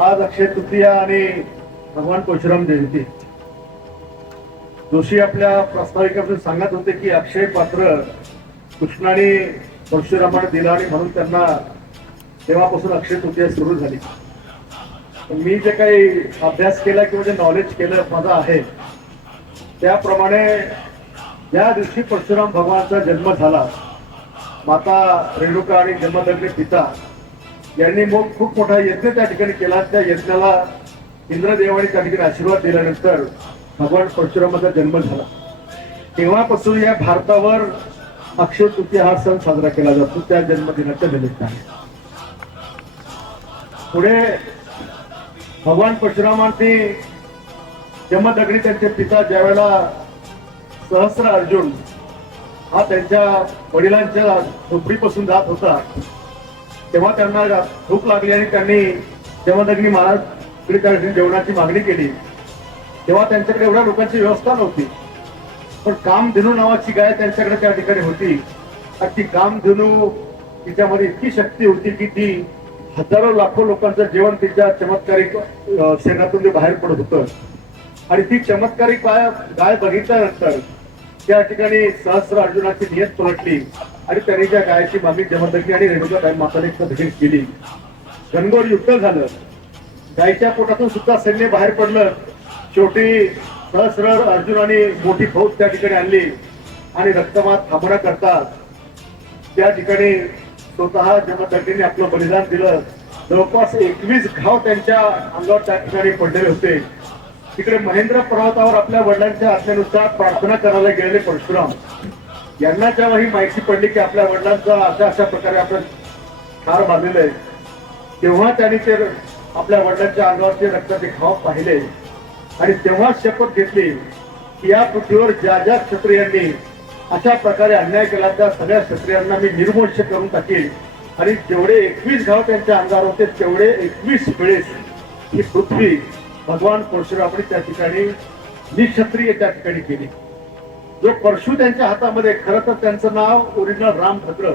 आज अक्षय तृतीया आणि भगवान परशुराम जयंती. जोशी आपल्या प्रास्ताविकामध्ये सांगत होते की अक्षय पात्र कृष्णाने परशुरामाने दिलं आणि म्हणून त्यांना तेव्हापासून अक्षय तृतीया सुरू झाली. मी जे काही अभ्यास केला किंवा जे नॉलेज केलं माझं आहे त्याप्रमाणे ज्या दिवशी परशुराम भगवानचा जन्म झाला, माता रेणुका आणि जमदग्नी पिता यांनी मग खूप मोठा यज्ञ त्या ठिकाणी केला. त्या यज्ञाला इंद्रदेवाने त्या ठिकाणी आशीर्वाद दिल्यानंतर भगवान परशुरामाचा जन्म झाला. तेव्हापासून या भारतावर अक्षय तृतीया हा सण साजरा केला जातो त्या जन्मदिनाच्या निमित्ताने. पुढे भगवान परशुरामांनी जमदग्नी त्यांचे पिता ज्यावेळेला सहस्र अर्जुन हा त्यांच्या वडिलांच्या झोपडीपासून जात होता तेव्हा त्यांना भूक लागली आणि त्यांनी जमदग्नी महाराज जेवणाची मागणी केली. तेव्हा त्यांच्याकडे एवढ्या लोकांची व्यवस्था नव्हती, पण कामधेनू नावाची गाय त्यांच्याकडे त्या ठिकाणी होती. आणि ती कामधेनू तिच्यामध्ये इतकी शक्ती होती की ती हजारो लाखो लोकांचं जेवण तिच्या चमत्कारिक शेणातून बाहेर पडत होतं. आणि ती चमत्कारिक गाय बघितल्यानंतर त्या ठिकाणी सहस्र अर्जुनाची नियत पलटली आणि त्यांनी त्या गायची मागणी जमदग्नी आणि रेणुका माताने भेट केली. घनघोर युद्ध झालं. गायच्या पोटातून सुद्धा सैन्य बाहेर पडलं. शेवटी सहस्र अर्जुनाने मोठी फौज त्या ठिकाणी आणली आणि रक्तपात थांबवण्या करता त्या ठिकाणी स्वतः जमदग्नीने आपलं बलिदान दिलं. जवळपास 21 घाव त्यांच्या अंगावर त्या ठिकाणी पडलेले होते. तिकडे महेंद्र पर्वतावर आपल्या वडिलांच्या आज्ञेनुसार प्रार्थना करायला गेलेले परशुराम यांना जेव्हा ही माहिती पडली की आपल्या वडिलांचा अशा प्रकारे आपण ठार मारलेलं आहे, तेव्हा त्यांनी ते आपल्या वडिलांच्या अंगावरचे रक्ताचे घाव पाहिले आणि तेव्हा शपथ घेतली की या पृथ्वीवर ज्या ज्या क्षत्रियांनी अशा प्रकारे अन्याय केला त्या सगळ्या क्षत्रियांना मी निर्मोक्ष करून टाकेल. आणि जेवढे 21 घाव त्यांच्या अंगावर होते तेवढे 21 वेळेस ही पृथ्वी भगवान परशुरामाने त्या ठिकाणी निक्षत्रिय त्या ठिकाणी केली. जो परशु त्यांच्या हातामध्ये, खरं तर त्यांचं नाव ओरिजिनल रामभद्र,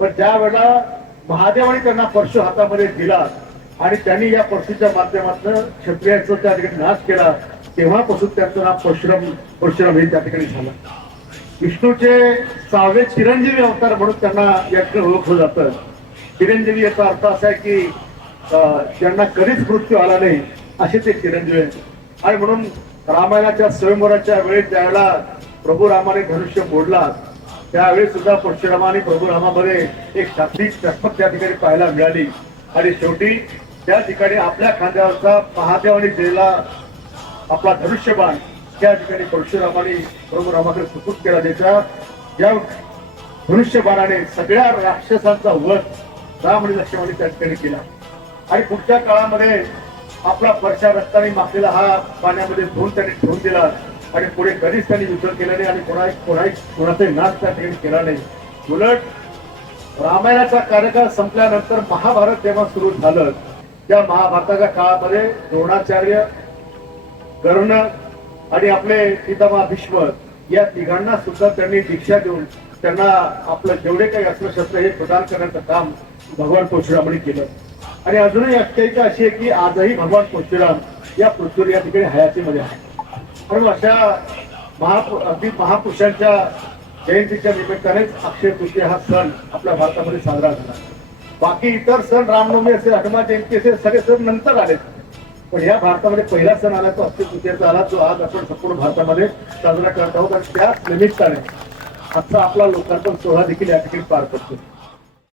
पण ज्या वेळेला महादेवाने त्यांना परशु हातामध्ये दिला आणि त्यांनी या परशुच्या माध्यमातून क्षत्रियांचा त्या ठिकाणी नाश केला, तेव्हापासून त्यांचं नाव परशुराम हे त्या ठिकाणी झालं. विष्णूचे 6वे चिरंजीवी अवतार म्हणून त्यांना या ठिकाणी ओळखलं जातं. चिरंजीवी याचा अर्थ असा आहे की ज्यांना कधीच मृत्यू आला नाही असे ते चिरंजीवी आहेत. आणि म्हणून रामायणाच्या स्वयंवराच्या वेळेस ज्यावेळेला प्रभू रामाने धनुष्य मोडला त्यावेळेस सुद्धा परशुरामाने प्रभू रामामध्ये एक शाब्दिक चकमक त्या ठिकाणी पाहायला मिळाली. आणि शेवटी त्या ठिकाणी आपल्या खांद्यावरचा महादेवाने दिलेला आपला धनुष्यबाण त्या ठिकाणी परशुरामाने प्रभू रामाकडे सुपूत केला. त्याच्या ज्या धनुष्यबाणाने सगळ्या राक्षसांचा वध राम आणि लक्ष्मणाने त्या ठिकाणी केला. आणि पुढच्या काळामध्ये आपला परशा रक्ताने माखलेला हा पाण्यामध्ये धुवून त्यांनी ठेवून दिला आणि पुढे कधीच त्यांनी युद्ध केलं नाही आणि कोणाचाही नाश त्या ठिकाणी केला नाही. उलट रामायणाचा कार्यकाळ संपल्यानंतर महाभारत जेव्हा सुरू झालं त्या महाभारताच्या काळामध्ये द्रोणाचार्य, कर्ण आणि आपले पितामह भीष्म या तिघांना सुद्धा त्यांनी दीक्षा देऊन त्यांना आपलं जेवढे काही अस्त्रशस्त्र हे प्रदान करण्याचं काम भगवान परशुरामाने केलं. आणि अजूनही आख्यायिका अशी आहे की आजही भगवान परशुराम या पृथ्वीवर या ठिकाणी हयातीमध्ये आहे. म्हणून अशा अगदी महापुरुषांच्या जयंतीच्या निमित्तानेच अक्षय तृतीया हा सण आपल्या भारतामध्ये साजरा झाला. बाकी इतर सण रामनवमी असेल, हनुमान जयंती असेल, सगळे सण नंतर आले, पण या भारतामध्ये पहिला सण आला तो अक्षय तृतीयाचा आला, जो आज आपण संपूर्ण भारतामध्ये साजरा करत आहोत. आणि त्याच निमित्ताने आजचा आपला लोकार्पण सोहळा देखील या ठिकाणी पार पडतो.